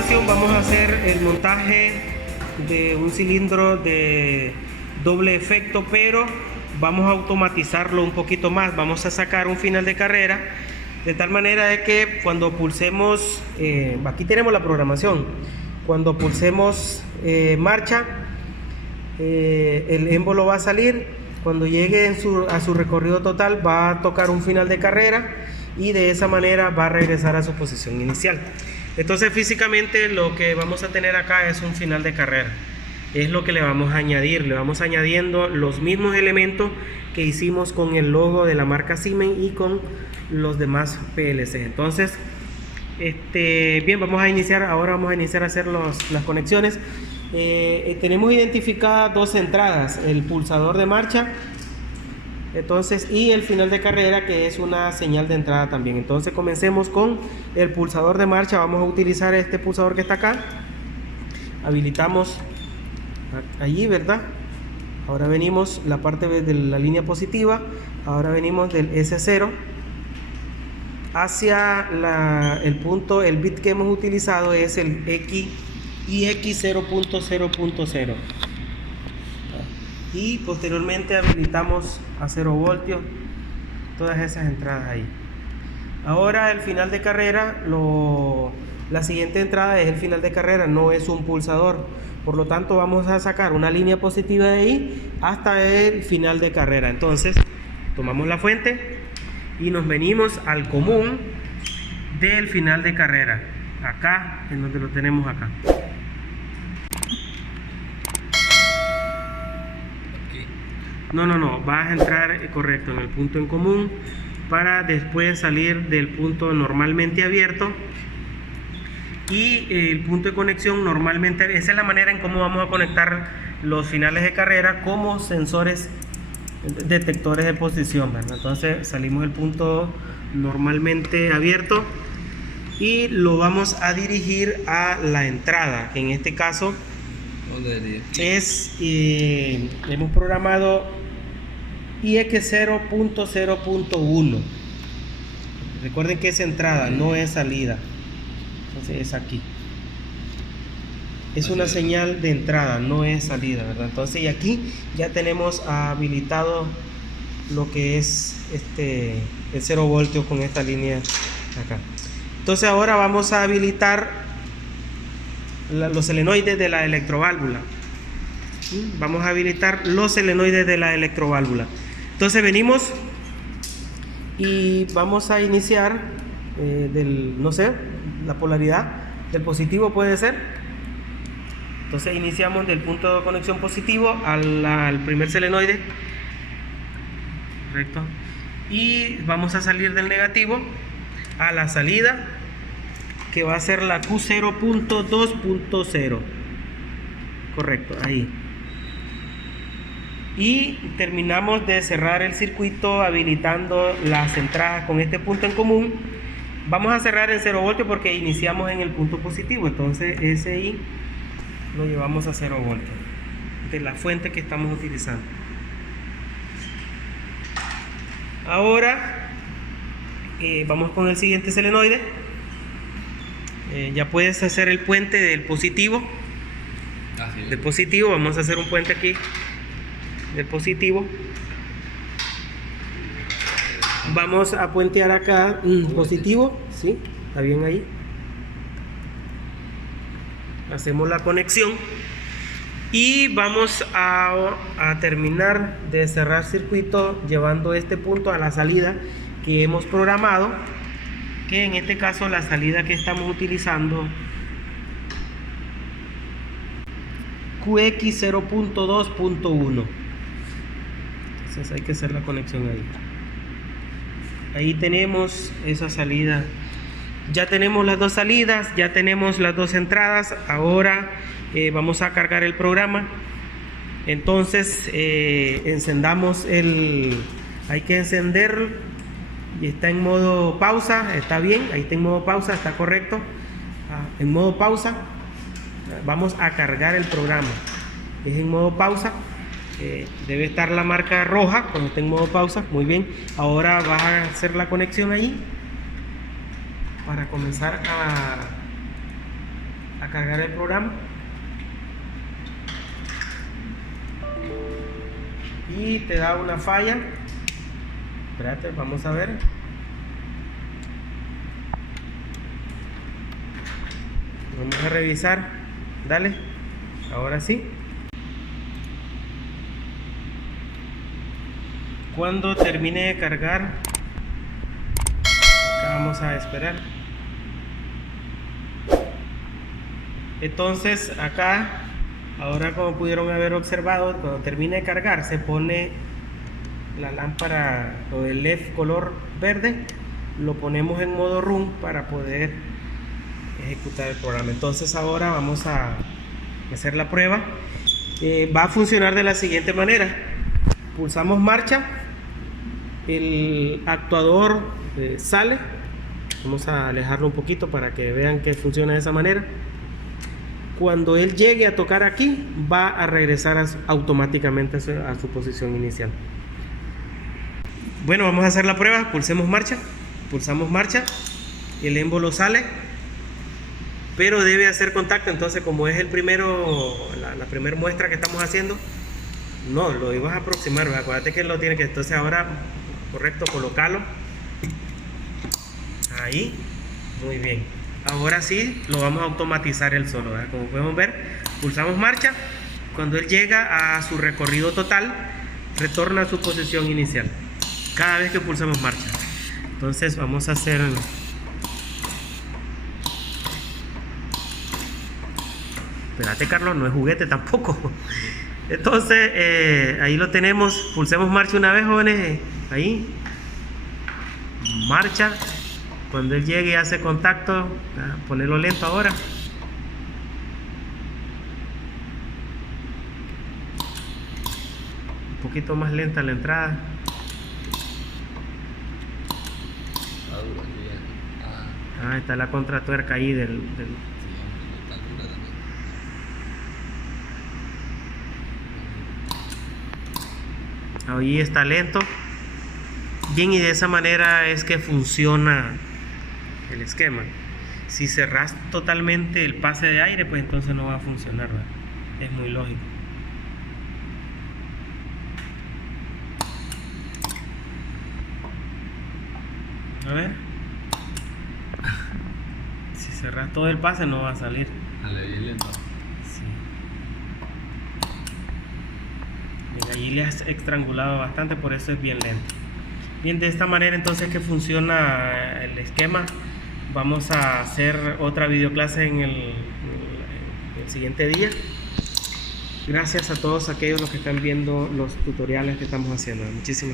ocasión vamos a hacer el montaje de un cilindro de doble efecto, pero vamos a automatizarlo un poquito más. Vamos a sacar un final de carrera de tal manera de que cuando pulsemos, aquí tenemos la programación, cuando pulsemos marcha, el émbolo va a salir. Cuando llegue a su recorrido total va a tocar un final de carrera y de esa manera va a regresar a su posición inicial. Entonces físicamente lo que vamos a tener acá es un final de carrera. Es lo que le vamos a añadir. Le vamos añadiendo los mismos elementos que hicimos con el logo de la marca Siemens y con los demás PLC. Entonces bien, vamos a iniciar a hacer las conexiones. Tenemos identificadas dos entradas, el pulsador de marcha, entonces, y el final de carrera, que es una señal de entrada también. Entonces comencemos con el pulsador de marcha. Vamos a utilizar este pulsador que está acá. Habilitamos allí, ¿verdad? Ahora venimos la parte de la línea positiva. Ahora venimos del S0 hacia el punto. El bit que hemos utilizado es el IX 0.0.0 y posteriormente habilitamos a 0 voltios todas esas entradas ahí. Ahora el final de carrera, la siguiente entrada es el final de carrera, no es un pulsador, por lo tanto vamos a sacar una línea positiva de ahí hasta el final de carrera. Entonces tomamos la fuente y nos venimos al común del final de carrera, acá en donde lo tenemos acá. No, vas a entrar correcto en el punto en común para después salir del punto normalmente abierto y el punto de conexión normalmente. Esa es la manera en cómo vamos a conectar los finales de carrera como sensores detectores de posición, ¿verdad? Entonces salimos del punto normalmente abierto y lo vamos a dirigir a la entrada, que en este caso es, hemos programado IX 0.0.1. recuerden que es entrada, no es salida. Entonces es aquí, es una señal de entrada, no es salida, ¿verdad? Entonces, y aquí ya tenemos habilitado lo que es el 0 voltios con esta línea acá. Entonces ahora vamos a habilitar los solenoides de la electroválvula. Vamos a habilitar los solenoides de la electroválvula. Entonces venimos y vamos a iniciar no sé, la polaridad del positivo puede ser. Entonces iniciamos del punto de conexión positivo al primer solenoide, correcto, y vamos a salir del negativo a la salida, que va a ser la Q0.2.0, correcto, ahí. Y terminamos de cerrar el circuito habilitando las entradas con este punto en común. Vamos a cerrar en 0 voltios porque iniciamos en el punto positivo, entonces SI lo llevamos a 0 voltios de la fuente que estamos utilizando. Ahora vamos con el siguiente solenoide. Ya puedes hacer el puente del positivo. Del positivo, vamos a hacer un puente aquí del positivo. Vamos a puentear acá positivo, ¿sí? ¿Está bien ahí? Hacemos la conexión y vamos a terminar de cerrar circuito llevando este punto a la salida que hemos programado, que en este caso la salida que estamos utilizando QX 0.2.1. entonces hay que hacer la conexión ahí tenemos esa salida. Ya tenemos las dos salidas, ya tenemos las dos entradas. Ahora vamos a cargar el programa. Entonces encendamos hay que encenderlo y está en modo pausa. Está bien, ahí está en modo pausa, está correcto. En modo pausa vamos a cargar el programa. Es en modo pausa. Debe estar la marca roja cuando esté en modo pausa. Muy bien, ahora vas a hacer la conexión allí para comenzar a cargar el programa. Y te da una falla. Espérate, vamos a ver. Vamos a revisar. Dale. Ahora sí. Cuando termine de cargar, acá vamos a esperar. Entonces acá, ahora como pudieron haber observado, cuando termine de cargar se pone la lámpara o el LED color verde, lo ponemos en modo run para poder ejecutar el programa. Entonces ahora vamos a hacer la prueba. Va a funcionar de la siguiente manera: pulsamos marcha, el actuador sale. Vamos a alejarlo un poquito para que vean que funciona de esa manera. Cuando él llegue a tocar aquí, va a regresar automáticamente a su posición inicial. Bueno, vamos a hacer la prueba. Pulsemos marcha, pulsamos marcha, el émbolo sale, pero debe hacer contacto. Entonces, como es el primero, la primera muestra que estamos haciendo, no, lo ibas a aproximar, ¿verdad? Acuérdate que lo tiene que, entonces ahora, correcto, colocarlo ahí, muy bien. Ahora sí lo vamos a automatizar él solo, ¿verdad? Como podemos ver, pulsamos marcha. Cuando él llega a su recorrido total, retorna a su posición inicial cada vez que pulsamos marcha. Entonces vamos a hacer, espérate, Carlos, no es juguete tampoco. Entonces ahí lo tenemos. Pulsemos marcha una vez, jóvenes. Ahí marcha. Cuando él llegue y hace contacto, ponerlo lento ahora. Un poquito más lenta la entrada. Está la contratuerca ahí del... Ahí está lento. Bien, y de esa manera es que funciona el esquema. Si cerras totalmente el pase de aire, pues entonces no va a funcionar, ¿verdad? Es muy lógico. A ver, si cerras todo el pase no va a salir. Sale bien lento. Sí. Bien, allí le has estrangulado bastante, por eso es bien lento. Bien, de esta manera entonces que funciona el esquema. Vamos a hacer otra videoclase en el siguiente día. Gracias a todos aquellos los que están viendo los tutoriales que estamos haciendo. Muchísimas gracias.